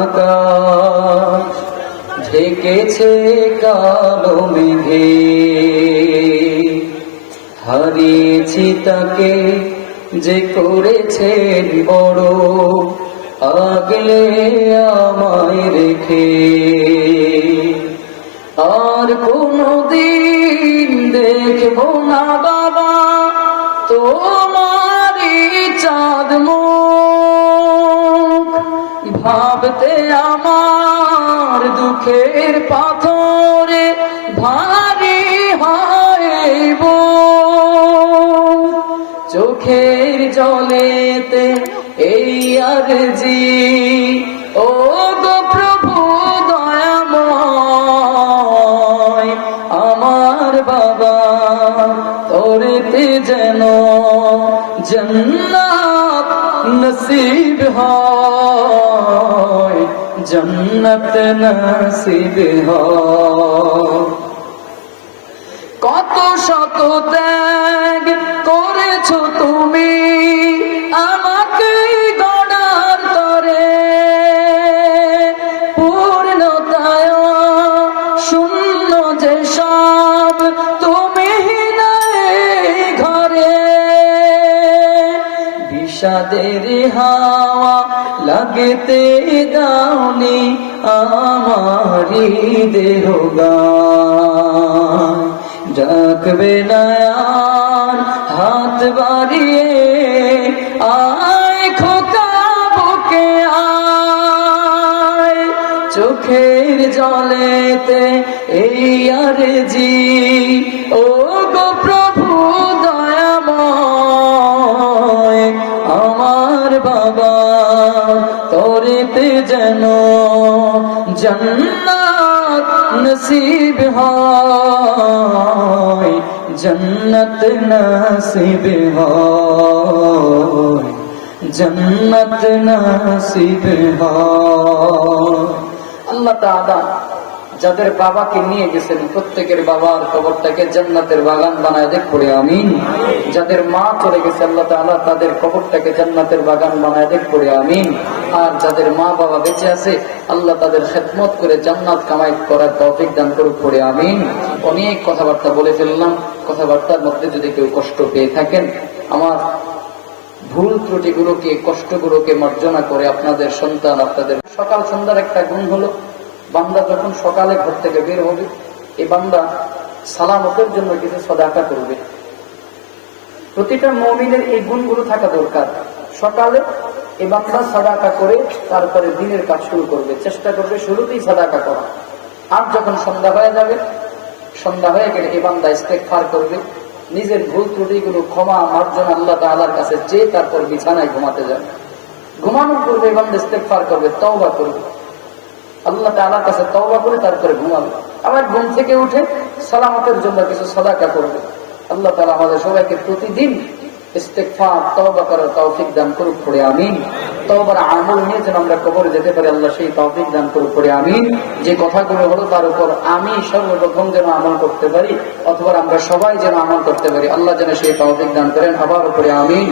আকাশ ঢেকেছে কালো মেঘে, হারিয়েছি তাকে যে করেছেন বড়, আগলে আমায় রেখে। আর কোনদিন দেখবো না বাবা তোমারই চাঁদ মুখ, ভাবতে আমার দুঃখের পাথরে ভারী হইব। চোখের জলেতে এই আরজি, ও গো প্রভু দয়াময়, আমার বাবা তোরেতে যেন জান্নাত নসিব হয়, জান্নাত নসিব হয়। কত শত ত্যাগ করেছো তুমি আমাকে গড়ার তরে, পূর্ণতায় শূন্য যে সব তুমি নাই ঘরে। বিষাদের হাওয়া লাগতে দাওনি আমারি দেহগান, ডাকবে না আর হাত বাড়িয়ে, আয় খোকা বুকে আয়। চোখের জলেতে এই আরজি, ও গো প্রভু দয়াময়, আমার বাবা তোরেতে যেন জান্নাত নসিব হয়, জান্নাত নসিব হয়, জান্নাত নসিব হয়। আল্লাহ তাআলা যাদের বাবাকে নিয়ে গেছেন প্রত্যেকের বাবার কবরটাকে জান্নাতের বাগান বানায় দেখ পড়ে আমিন। যাদের মা চলে গেছে আল্লাহ তাআলা তাদের কবরটাকে জান্নাতের বাগান বানায় দেখ পড়ে আমিন। আর যাদের মা বাবা বেঁচে আছে আল্লাহ তাদের খেদমত করে জান্নাত কামাই করার তৌফিক দান করুক পড়ে আমিন। অনেক কথাবার্তা বলে ফেললাম, কথাবার্তার মধ্যে যদি কেউ কষ্ট পেয়ে থাকেন আমার ভুল ত্রুটিগুলোকে কষ্টগুলোকে মার্জনা করে আপনাদের সন্তান আপনাদের। সকাল সন্ধ্যার একটা গুণ হলো বান্দা যখন সকালে ঘর থেকে বের হবে এই বান্দা সালামতের জন্য কিছু সাদাকা করবে। প্রতিটা মুমিনের এই গুণগুলো থাকা দরকার। সকালে এই বান্দা সাদাকা করে তারপরে দিনের কাজ শুরু করবে, চেষ্টা করবে শুরুতেই সাদাকা করা। আর যখন সন্ধ্যা হয়ে যাবে, সন্ধ্যা হয়ে গেলে এই বান্দা ইস্তেগফার করবে, নিজের ভুল ত্রুটিগুলো ক্ষমা মার্জনা আল্লাহ তাআলার কাছে চেয়ে তারপর বিছানায় ঘুমাতে যাবে। ঘুমানোর পূর্বে এই বান্দা ইস্তেগফার করবে, তওবা করবে, আল্লাহ তাআলার কাছে তওবা করে তারপরে ঘুমাবে। আবার ঘুম থেকে উঠে সালামতের জন্য কিছু সাদাকা করবে। আল্লাহ তাআলা আমাদের সবাইকে প্রতিদিন ইস্তেগফার তওবা করার তৌফিক দান করুক পড়ে আমিন। তওবার আমল নিয়ে যেন আমরা কবরে যেতে পারি আল্লাহ সেই তৌফিক দান করুক পড়ে আমিন। যে কথাগুলো হলো তার উপর আমি সর্বপ্রথম যেন আমল করতে পারি অথবা আমরা সবাই যেন আমল করতে পারি আল্লাহ যেন সেই তৌফিক দান করেন। আবার পড়ে আমিন।